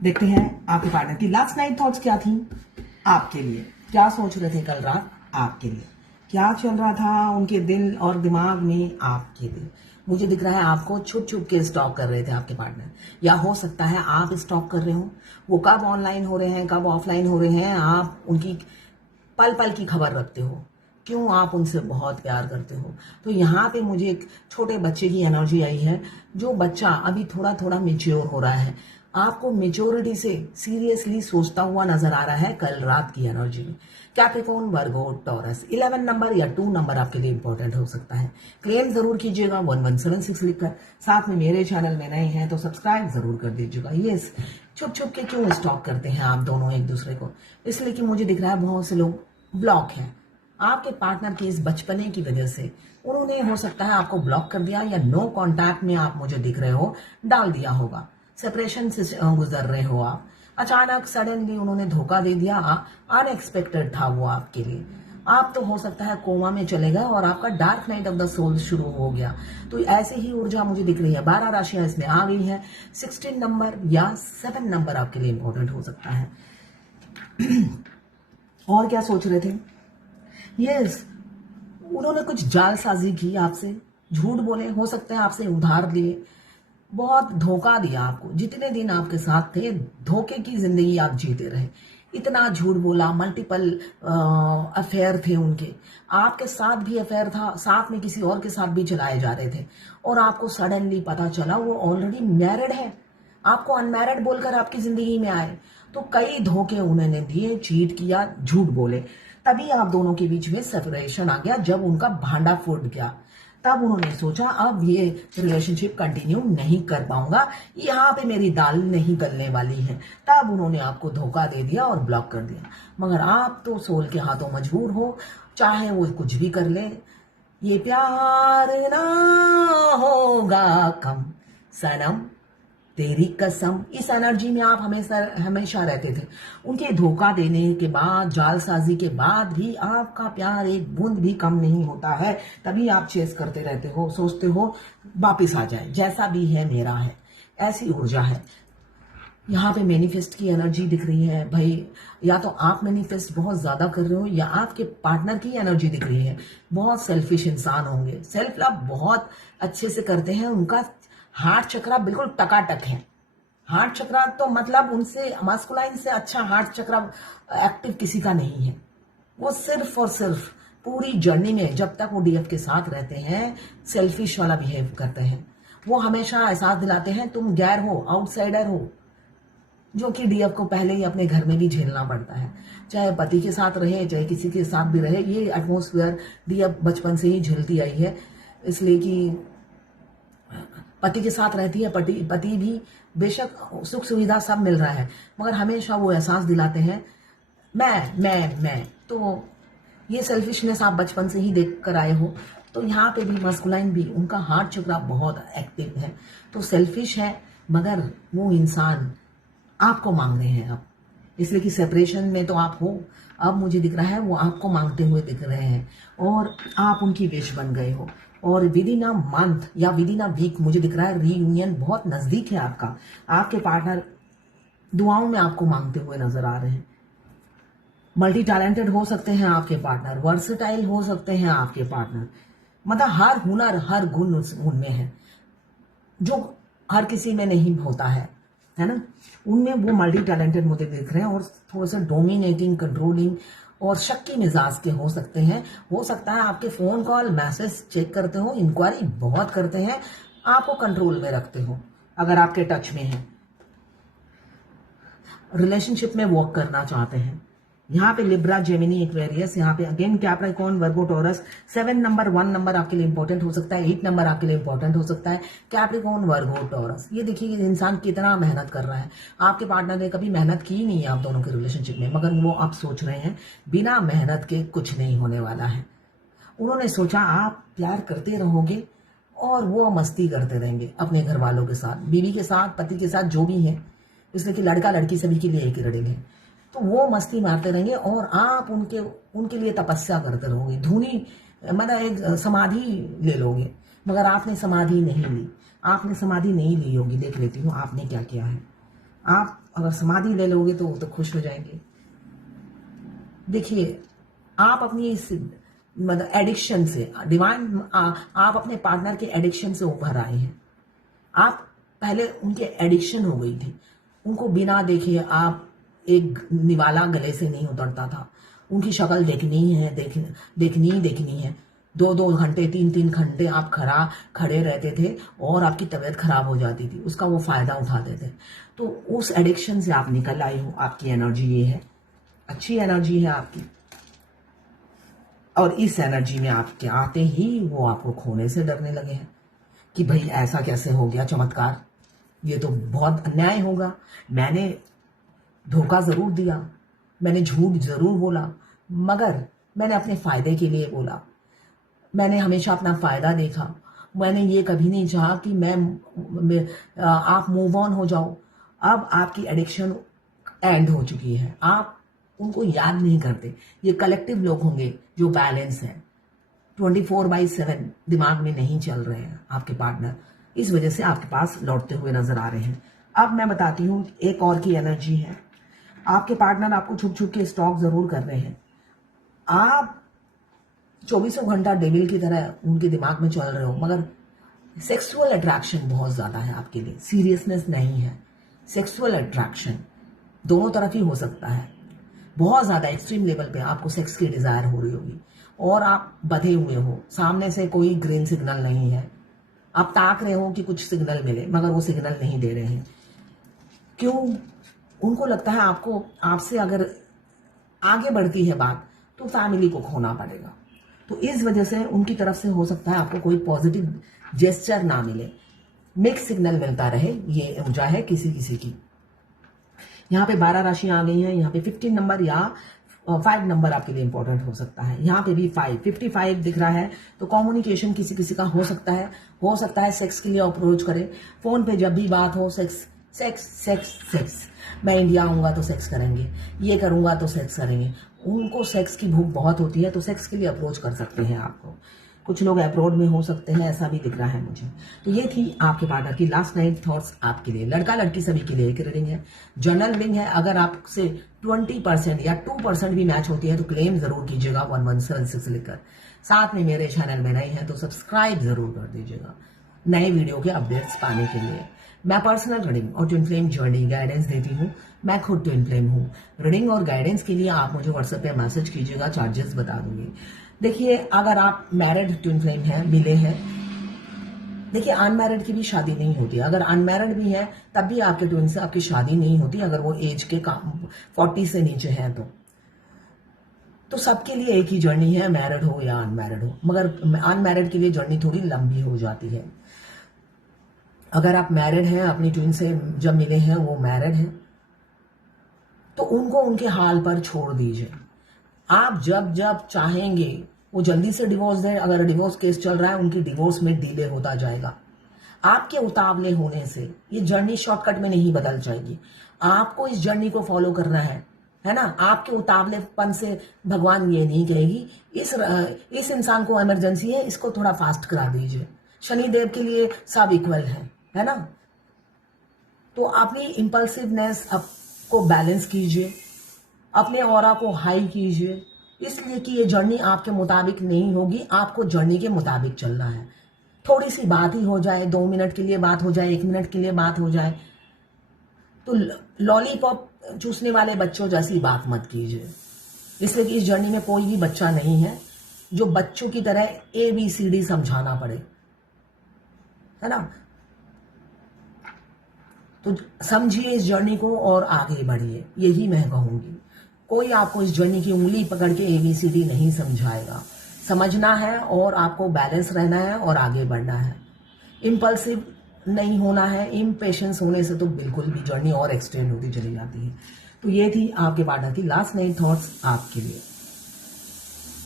देखते हैं आपके पार्टनर की लास्ट नाइट थॉट्स क्या थी आपके लिए, क्या सोच रहे थे कल रात आपके लिए, क्या चल रहा था उनके दिल और दिमाग में आपके लिए। मुझे दिख रहा है आपको छुप छुप के स्टॉक कर रहे थे आपके पार्टनर, या हो सकता है आप स्टॉक कर रहे हो। वो कब ऑनलाइन हो रहे हैं, कब ऑफलाइन हो रहे हैं, आप उनकी पल पल की खबर रखते हो। क्यों? आप उनसे बहुत प्यार करते हो। तो यहाँ पे मुझे एक छोटे बच्चे की एनर्जी आई है, जो बच्चा अभी थोड़ा थोड़ा मेच्योर हो रहा है, आपको मेच्योरिटी से सीरियसली सोचता हुआ नजर आ रहा है कल रात की एनर्जी में। कैप्रिकॉर्न, वर्गो, टॉरस 11 नंबर या 2 नंबर आपके लिए इंपॉर्टेंट हो सकता है। क्लेम जरूर कीजिएगा 1176 लिखकर। साथ में मेरे चैनल में नए हैं तो सब्सक्राइब जरूर कर दीजिएगा। ये छुप छुप के क्यों स्टॉक करते हैं आप दोनों एक दूसरे को? इसलिए कि मुझे दिख रहा है बहुत से लोग ब्लॉक हैं आपके पार्टनर के इस बचपने की वजह से। उन्होंने हो सकता है आपको ब्लॉक कर दिया, या नो कांटेक्ट में आप मुझे दिख रहे हो डाल दिया होगा। सेपरेशन से गुजर रहे हो आप, अचानक सडनली उन्होंने धोखा दे दिया, अनएक्सपेक्टेड था वो आपके लिए। आप तो हो सकता है कोमा में चले गए और आपका dark night of the soul शुरू हो गया। तो ऐसे ही ऊर्जा मुझे दिख रही है। 12 राशियां इसमें आ गई है। 16 नंबर या 7 नंबर आपके लिए इंपॉर्टेंट हो सकता है। और क्या सोच रहे थे? यस, उन्होंने कुछ जालसाजी की आपसे, झूठ बोले, हो सकता है आपसे उधार लिए, बहुत धोखा दिया आपको। जितने दिन आपके साथ थे धोखे की जिंदगी आप जीते रहे। इतना झूठ बोला, मल्टीपल अफेयर थे उनके, आपके साथ भी अफेयर था, साथ में किसी और के साथ भी चलाए जा रहे थे। और आपको सडनली पता चला वो ऑलरेडी मैरिड है, आपको अनमैरिड बोलकर आपकी जिंदगी में आए। तो कई धोखे उन्होंने दिए, चीट किया, झूठ बोले, तभी आप दोनों के बीच में सेपरेशन आ गया। जब उनका भांडा फूट गया तब उन्होंने सोचा अब ये रिलेशनशिप कंटिन्यू नहीं कर पाऊंगा, यहाँ पे मेरी दाल नहीं गलने वाली है। तब उन्होंने आपको धोखा दे दिया और ब्लॉक कर दिया। मगर आप तो सोल के हाथों मजबूर हो, चाहे वो कुछ भी कर ले। ये प्यार ना होगा कम सनम, तेरी कसम। इस एनर्जी में आप हमेशा हमेशा रहते थे। उनके धोखा देने के बाद, जालसाजी के बाद भी आपका प्यार एक बूंद भी कम नहीं होता है। तभी आप चेस करते रहते हो, सोचते हो वापिस आ जाए, जैसा भी है मेरा है। ऐसी ऊर्जा है यहाँ पे। मैनिफेस्ट की एनर्जी दिख रही है भाई। या तो आप मैनिफेस्ट बहुत ज्यादा कर रहे हो, या आपके पार्टनर की एनर्जी दिख रही है। बहुत सेल्फिश इंसान होंगे, सेल्फ लव बहुत अच्छे से करते हैं। उनका हार्ट चक्रा बिल्कुल टकाटक है। हार्ट चक्रा तो मतलब उनसे मास्कुलाइन से अच्छा हार्ट चक्रा एक्टिव किसी का नहीं है। वो सिर्फ और सिर्फ पूरी जर्नी में जब तक वो डीएफ के साथ रहते हैं सेल्फिश वाला बिहेव करते हैं। वो हमेशा एहसास दिलाते हैं तुम गैर हो, आउटसाइडर हो, जो कि डीएफ को पहले ही अपने घर में भी झेलना पड़ता है। चाहे पति के साथ रहे, चाहे किसी के साथ भी रहे, ये एटमोस्फियर डीएफ बचपन से ही झेलती आई है। इसलिए कि पति के साथ रहती है, पति भी बेशक सुख सुविधा सब मिल रहा है, मगर हमेशा वो एहसास दिलाते हैं मैं। तो ये सेल्फिशनेस आप बचपन से ही देख कर आए हो। तो यहाँ पे भी मस्कुलाइन भी उनका हार्ट चक्रा बहुत एक्टिव है। तो सेल्फिश है, मगर वो इंसान आपको मांग रहे हैं अब। इसलिए कि सेपरेशन में तो आप हो, अब मुझे दिख रहा है वो आपको मांगते हुए दिख रहे हैं और आप उनकी विश बन गए हो। और विद इन अ मंथ या विद इन अ वीक मुझे दिख रहा है रीयूनियन बहुत नजदीक है आपका। आपके पार्टनर दुआओं में आपको मांगते हुए नजर आ रहे हैं। मल्टी टैलेंटेड हो सकते हैं आपके पार्टनर, वर्सेटाइल हो सकते हैं आपके पार्टनर, मतलब हर हुनर हर गुण उनमें है जो हर किसी में नहीं होता है ना। उनमें वो मल्टी टैलेंटेड मुझे दिख रहे हैं और थोड़ा सा डोमिनेटिंग, कंट्रोलिंग और शक्की मिजाज के हो सकते हैं। हो सकता है आपके फोन कॉल, मैसेज चेक करते हो, इंक्वायरी बहुत करते हैं, आपको कंट्रोल में रखते हो अगर आपके टच में है, रिलेशनशिप में वर्क करना चाहते हैं। यहाँ पे लिब्रा, जेमिनी, एक्वेरियस, यहाँ पे अगेन कैप्रिकॉर्न, वर्गो, टॉरस। 7 नंबर 1 नंबर आपके लिए इंपॉर्टेंट हो सकता है। 8 नंबर आपके लिए इंपॉर्टेंट हो सकता है। कैप्रिकॉर्न, वर्गो, टॉरस। ये देखिए इंसान कितना मेहनत कर रहा है। आपके पार्टनर ने कभी मेहनत की नहीं है आप दोनों के रिलेशनशिप में, मगर वो आप सोच रहे हैं बिना मेहनत के कुछ नहीं होने वाला है। उन्होंने सोचा आप प्यार करते रहोगे और वो मस्ती करते रहेंगे अपने घर वालों के साथ, बीवी के साथ, पति के साथ, जो भी है। इसलिए कि लड़का लड़की सभी के लिए एक ही रडेल है। तो वो मस्ती मारते रहेंगे और आप उनके लिए तपस्या करते रहोगे। धुनी मतलब एक समाधि ले लोगे, मगर आपने समाधि नहीं ली। आपने समाधि नहीं ली होगी। देख लेती हूँ आपने क्या किया है। आप अगर समाधि ले लोगे तो वो तो खुश हो जाएंगे। देखिए, आप अपनी इस मतलब एडिक्शन से आप अपने पार्टनर के एडिक्शन से उभर आए हैं। आप पहले उनके एडिक्शन हो गई थी। उनको बिना देखे आप एक निवाला गले से नहीं उतरता था। उनकी शक्ल देखनी है, देखनी है। 2-2 घंटे 3-3 घंटे आप खड़े रहते थे और आपकी तबीयत खराब हो जाती थी। उसका वो फायदा उठाते थे। तो उस एडिक्शन से आप निकल आए हो। आपकी एनर्जी ये है, अच्छी एनर्जी है आपकी। और इस एनर्जी में आपके आते ही वो आपको खोने से डरने लगे हैं कि भाई ऐसा कैसे हो गया चमत्कार, ये तो बहुत अन्याय होगा। मैंने धोखा जरूर दिया, मैंने झूठ जरूर बोला, मगर मैंने अपने फायदे के लिए बोला। मैंने हमेशा अपना फायदा देखा। मैंने ये कभी नहीं चाहा कि आप मूव ऑन हो जाओ। अब आपकी एडिक्शन एंड हो चुकी है। आप उनको याद नहीं करते। ये कलेक्टिव लोग होंगे जो बैलेंस है, 24/7 दिमाग में नहीं चल रहे हैं आपके पार्टनर। इस वजह से आपके पास लौटते हुए नजर आ रहे हैं। अब मैं बताती हूँ एक और की एनर्जी है। आपके पार्टनर आपको छुप छुप के स्टॉक जरूर कर रहे हैं। आप 24 घंटा डेविल की तरह उनके दिमाग में चल रहे हो, मगर सेक्सुअल अट्रैक्शन बहुत ज्यादा है आपके लिए। सीरियसनेस नहीं है। सेक्सुअल अट्रैक्शन दोनों तरफ ही हो सकता है। बहुत ज्यादा एक्सट्रीम लेवल पे आपको सेक्स की डिजायर हो रही होगी और आप बधे हुए हो। सामने से कोई ग्रीन सिग्नल नहीं है। आप ताक रहे हो कि कुछ सिग्नल मिले, मगर वो सिग्नल नहीं दे रहे हैं। क्यों? उनको लगता है आपसे अगर आगे बढ़ती है बात तो फैमिली को खोना पड़ेगा। तो इस वजह से उनकी तरफ से हो सकता है आपको कोई पॉजिटिव जेस्चर ना मिले, मिक्स सिग्नल मिलता रहे। ये ऊर्जा है किसी किसी की। यहाँ पे 12 राशियां आ गई हैं। यहाँ पे 15 नंबर या 5 नंबर आपके लिए इंपॉर्टेंट हो सकता है। यहाँ पे भी 55 दिख रहा है। तो कम्युनिकेशन किसी किसी का हो सकता है सेक्स के लिए अप्रोच करें। फोन पे जब भी बात हो सेक्स सेक्स सेक्स सेक्स, मैं इंडिया आऊंगा तो सेक्स करेंगे, ये करूंगा तो सेक्स करेंगे। उनको सेक्स की भूख बहुत होती है, तो सेक्स के लिए अप्रोच कर सकते हैं आपको। कुछ लोग अब्रॉड में हो सकते हैं, ऐसा भी दिख रहा है मुझे। तो ये थी आपके पार्टनर की लास्ट नाइट थॉट्स आपके लिए। लड़का लड़की सभी के लिए एक रीडिंग है, जनरल रीडिंग है। अगर आपसे 20% या 2% भी मैच होती है तो क्लेम जरूर कीजिएगा 1176 लिखकर। साथ में मेरे चैनल में नए हैं तो सब्सक्राइब जरूर कर दीजिएगा नए वीडियो के अपडेट्स पाने के लिए। मैं पर्सनल रीडिंग और ट्विन फ्लेम जर्नी गाइडेंस देती हूँ। मैं खुद ट्विन फ्लेम हूँ। रीडिंग और गाइडेंस के लिए आप मुझे व्हाट्सएप पे मैसेज कीजिएगा, चार्जेस बता दूंगी। देखिए, अगर आप मैरिड ट्विन फ्लेम हैं, मिले हैं, देखिए अनमैरिड की भी शादी नहीं होती। अगर अनमैरिड भी है तब भी आपके ट्विन से आपकी शादी नहीं होती, अगर वो एज के 40 से नीचे हैं तो सबके लिए एक ही जर्नी है, मैरिड हो या अनमैरिड हो। मगर अनमैरिड के लिए जर्नी थोड़ी लंबी हो जाती है। अगर आप मैरिड हैं, अपनी ट्विन से जब मिले हैं वो मैरिड है, तो उनको उनके हाल पर छोड़ दीजिए। आप जब जब चाहेंगे वो जल्दी से डिवोर्स दें। अगर डिवोर्स केस चल रहा है, उनकी डिवोर्स में डिले होता जाएगा। आपके उतावले होने से ये जर्नी शॉर्टकट में नहीं बदल जाएगी। आपको इस जर्नी को फॉलो करना है ना। आपके उतावलेपन से भगवान ये नहीं कहेगी इस इंसान को इमरजेंसी है, इसको थोड़ा फास्ट करा दीजिए। शनिदेव के लिए सब इक्वल है ना। तो अपनी इम्पल्सिवनेस को बैलेंस कीजिए, अपने ऑरा को हाई कीजिए, इसलिए कि ये जर्नी आपके मुताबिक नहीं होगी। आपको जर्नी के मुताबिक चलना है। थोड़ी सी बात ही हो जाए, 2 मिनट के लिए बात हो जाए, 1 मिनट के लिए बात हो जाए, तो लॉलीपॉप चूसने वाले बच्चों जैसी बात मत कीजिए। इसलिए कि इस जर्नी में कोई भी बच्चा नहीं है जो बच्चों की तरह ABCD समझाना पड़े, है ना। तो समझिए इस जर्नी को और आगे बढ़िए, यही मैं कहूंगी। कोई आपको इस जर्नी की उंगली पकड़ के ABCD नहीं समझाएगा। समझना है और आपको बैलेंस रहना है और आगे बढ़ना है। इम्पल्सिव नहीं होना है। इम्पेशेंस होने से तो बिल्कुल भी जर्नी और एक्सटेंड होती चली जाती है। तो ये थी आपके पार्टनर की लास्ट नाइट थॉट्स आपके लिए।